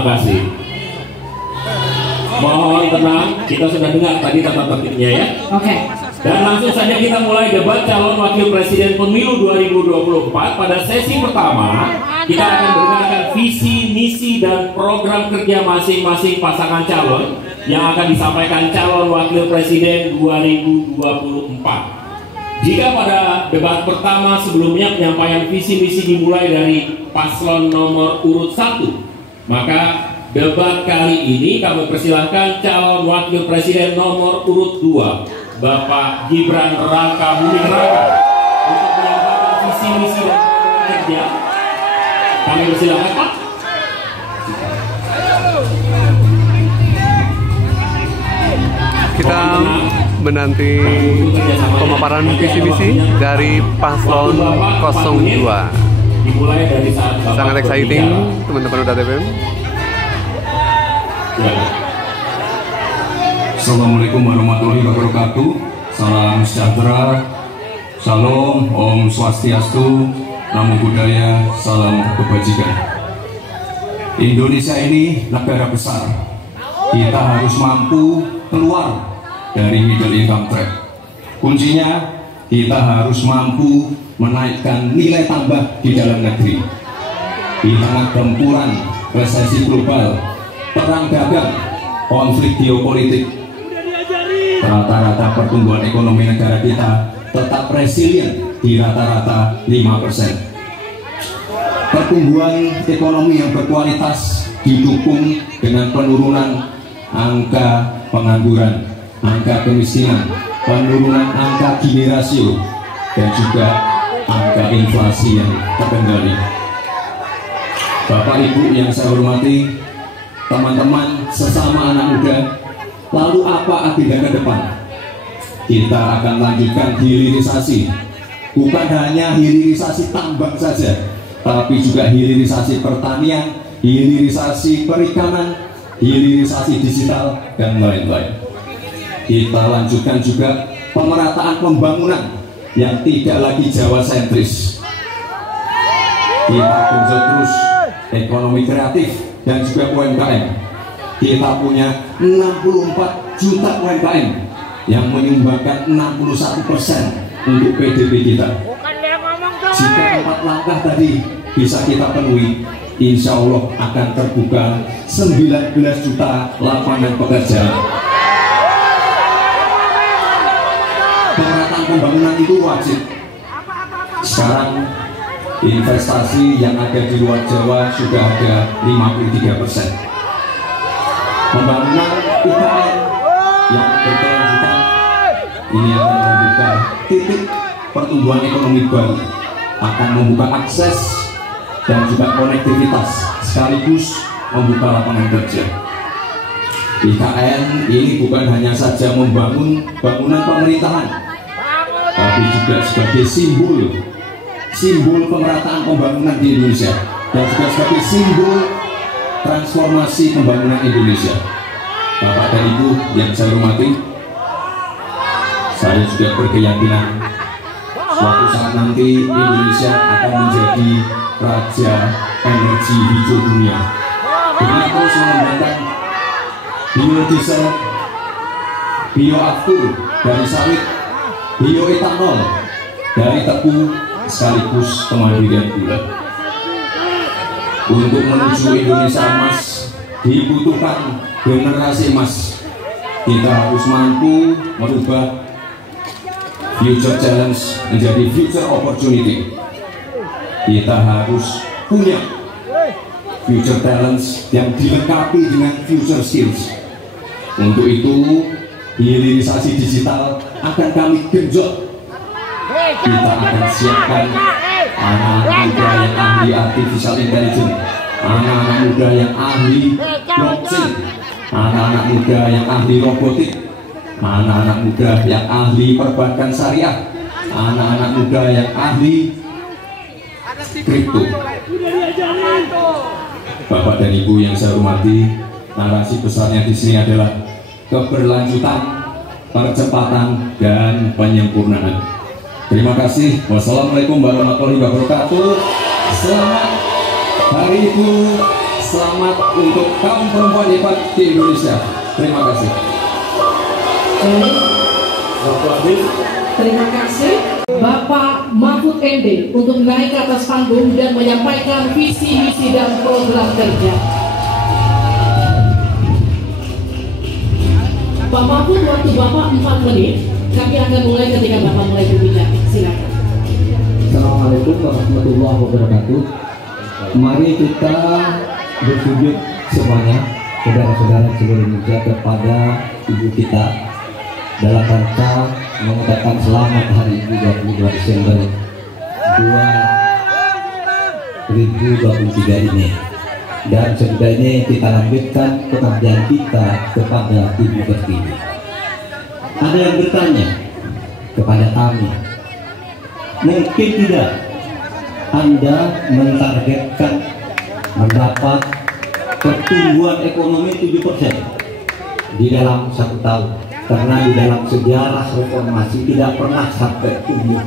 Terima kasih. Mohon tenang, kita sudah dengar tadi tata tertibnya ya. Oke. Dan langsung saja kita mulai debat calon wakil presiden pemilu 2024. Pada sesi pertama, kita akan mendengarkan visi, misi, dan program kerja masing-masing pasangan calon yang akan disampaikan calon wakil presiden 2024. Jika pada debat pertama sebelumnya penyampaian visi misi dimulai dari paslon nomor urut 1, maka debat kali ini kami persilahkan calon wakil presiden nomor urut 2, Bapak Gibran Raka Buming Raka, untuk menyampaikan visi misi dan program kerja. Kami persilahkan Pak. Kita menanti pemaparan visi misi dari paslon 02. Dimulai dari saat Sangat exciting teman-teman Uda TVM. Assalamualaikum warahmatullahi wabarakatuh. Salam sejahtera, Shalom, Om Swastiastu, Namo Buddhaya, salam kebajikan. Indonesia ini negara besar. Kita harus mampu keluar dari middle income trap. Kuncinya kita harus mampu menaikkan nilai tambah di dalam negeri. Di tengah gempuran resesi global, perang dagang, konflik geopolitik, rata-rata pertumbuhan ekonomi negara kita tetap resilient di rata-rata 5%. Pertumbuhan ekonomi yang berkualitas didukung dengan penurunan angka pengangguran, angka kemiskinan, penurunan angka Gini rasio, dan juga angka inflasi yang terkendali. Bapak Ibu yang saya hormati, teman-teman sesama anak muda, lalu apa agenda ke depan? Kita akan lanjutkan hilirisasi, bukan hanya hilirisasi tambang saja, tapi juga hilirisasi pertanian, hilirisasi perikanan, hilirisasi digital, dan lain-lain. Kita lanjutkan juga pemerataan pembangunan yang tidak lagi Jawa sentris. Kita genjot terus ekonomi kreatif dan juga UMKM. Kita punya 64 juta UMKM yang menyumbangkan 61% untuk PDB kita. Jika 4 langkah tadi bisa kita penuhi, insya Allah akan terbuka 19 juta lapangan pekerjaan. Pemerataan pembangunan itu wajib. Sekarang investasi yang ada di luar Jawa sudah ada 53%. Pembangunan UKM yang berkelanjutan ini akan membuka titik pertumbuhan ekonomi baru, akan membuka akses dan juga konektivitas, sekaligus membuka lapangan kerja. IKN ini bukan hanya saja membangun bangunan pemerintahan, tapi juga sebagai simbol pemerataan pembangunan di Indonesia, dan juga sebagai simbol transformasi pembangunan Indonesia. Bapak dan Ibu yang saya hormati, saya juga berkeyakinan suatu saat nanti Indonesia akan menjadi raja energi hijau dunia dengan terus mengembangkan biodiesel, bioaftur dari sawit, bioetanol dari tebu, sekaligus kemandirian gula. Untuk menuju Indonesia emas dibutuhkan generasi emas. Kita harus mampu merubah future challenge menjadi future opportunity. Kita harus punya future talents yang dilengkapi dengan future skills. Untuk itu, hilirisasi digital akan kami genjot. Kita akan siapkan anak-anak muda yang ahli artificial intelligence, anak-anak muda yang ahli blockchain, anak-anak muda yang ahli robotik, anak-anak muda yang ahli perbankan syariah, anak-anak muda yang ahli kripto. Bapak dan Ibu yang saya hormati, narasi besarnya di sini adalah keberlanjutan, percepatan, dan penyempurnaan. Terima kasih. Wassalamualaikum warahmatullahi wabarakatuh. Selamat Hari Ibu. selamat untuk kaum perempuan hebat di Indonesia. Terima kasih. Waktu habis. Terima kasih Bapak Mahfud MD untuk naik ke atas panggung dan menyampaikan visi misi dan program kerja. Pak Mahfud, waktu Bapak 4 menit. Kami akan mulai ketika Bapak mulai berbicara. Silakan. Assalamualaikum warahmatullahi wabarakatuh. Mari kita bersujud semuanya, saudara-saudara seluruh Indonesia, kepada Ibu kita dalam rangka mengucapkan selamat hari Ibu 22 Desember 2023 ini. Dan sesudah ini kita lanjutkan pekerjaan kita kepada Ibu Pertiwi. Ada yang bertanya kepada kami, mungkin tidak Anda mentargetkan mendapat pertumbuhan ekonomi 7% di dalam 1 tahun, karena di dalam sejarah reformasi tidak pernah sampai tumbuh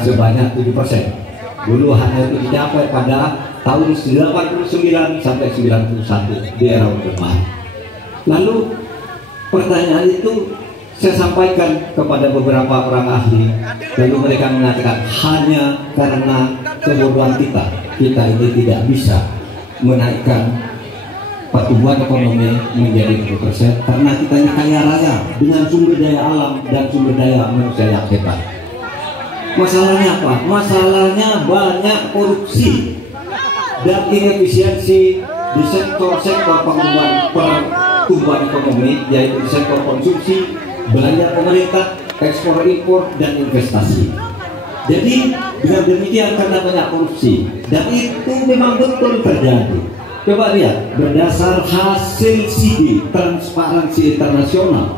sebanyak 7%. Dulu hanya itu dicapai pada tahun 89 sampai 91 di era Orde Baru. Lalu pertanyaan itu saya sampaikan kepada beberapa orang ahli, lalu mereka mengatakan hanya karena kebodohan kita ini tidak bisa menaikkan pertumbuhan ekonomi menjadi 7% karena kita ini kaya raya dengan sumber daya alam dan sumber daya manusia yang hebat. Masalahnya apa? Masalahnya banyak korupsi dan inefisiensi di sektor-sektor pertumbuhan ekonomi, yaitu di sektor konsumsi, belanja pemerintah, ekspor impor, dan investasi. Jadi dengan demikian karena banyak korupsi, dan itu memang betul terjadi. Coba lihat berdasar hasil CD Transparansi Internasional,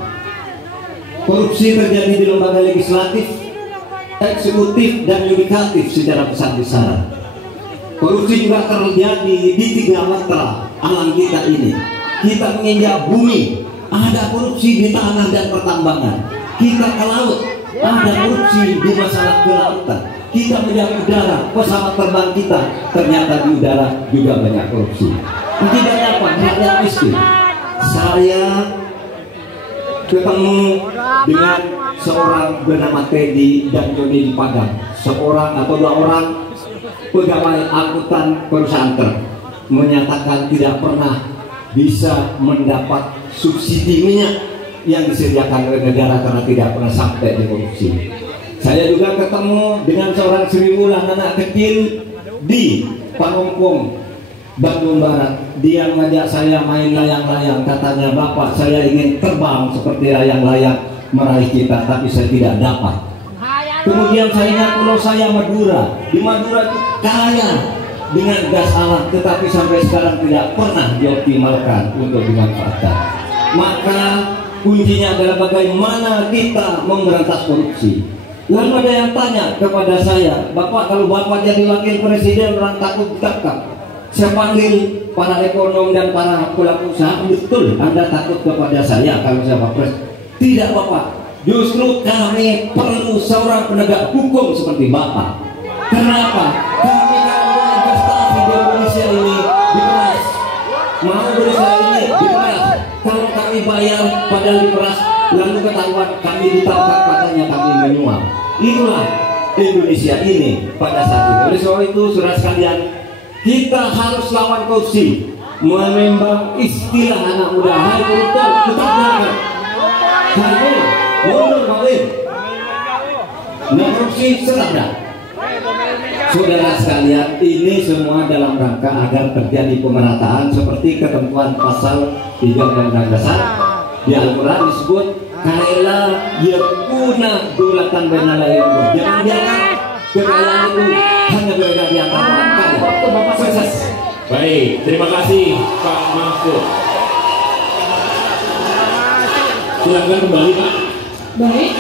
korupsi terjadi di lembaga legislatif, eksekutif, dan yudikatif secara besar-besaran. Korupsi juga terjadi di 3 matra alam kita ini. Kita menginjak bumi, ada korupsi di tanah dan pertambangan. Kita ke laut, ada korupsi di masalah kelautan. Kita melihat udara, pesawat terbang kita ternyata di udara juga banyak korupsi. Akibatnya apa? Rakyat miskin. Saya ketemu dengan seorang bernama Teddy dan Joni di Padang, seorang atau 2 orang pegawai angkutan perusahaan truk, menyatakan tidak pernah bisa mendapat subsidi minyak yang disediakan oleh negara karena tidak pernah sampai di korupsi. Saya juga ketemu dengan seorang Sri Wulan, anak kecil di Parongpong, Bandung Barat. Dia mengajak saya main layang-layang. Katanya, Bapak, saya ingin terbang seperti layang-layang meraih kita, tapi saya tidak dapat. Kemudian saya ingat pulau saya Madura. Di Madura itu kaya dengan gas alam, tetapi sampai sekarang tidak pernah dioptimalkan untuk dimanfaatkan. Maka kuncinya adalah bagaimana kita memberantas korupsi. Lalu ada yang tanya kepada saya, Bapak, kalau Bapak jadi wakil presiden orang takut ditangkap. Saya panggil para ekonom dan para pelaku usaha, betul Anda takut kepada saya kalau saya Wapres? Tidak, Bapak. Justru kami perlu seorang penegak hukum seperti Bapak. Kenapa? Kami mau investasi di Indonesia ini diperas, mau berusaha ini diperas. Kalau kami bayar padahal diperas, lalu ketahuan kami ditangkap, katanya kami menyuap. Itulah Indonesia ini pada saat ini. Oleh sebab itu, saudara sekalian, kita harus lawan korupsi. Memang istilah anak muda, hai koruptor, tetap jaga. Hai mundur kawin. Nah, korupsi serada. Saudara sekalian, ini semua dalam rangka agar terjadi pemerataan seperti ketentuan pasal 3 Undang-Undang Dasar. Di Al-Quran disebut kaila yakuna dulatan bainal ilmu. Jangan biarkan kekayaan itu hanya berada di antara kalian. Waktu Bapak sukses. Baik, terima kasih Pak Mahfud. Silakan kembali, Pak. Baik.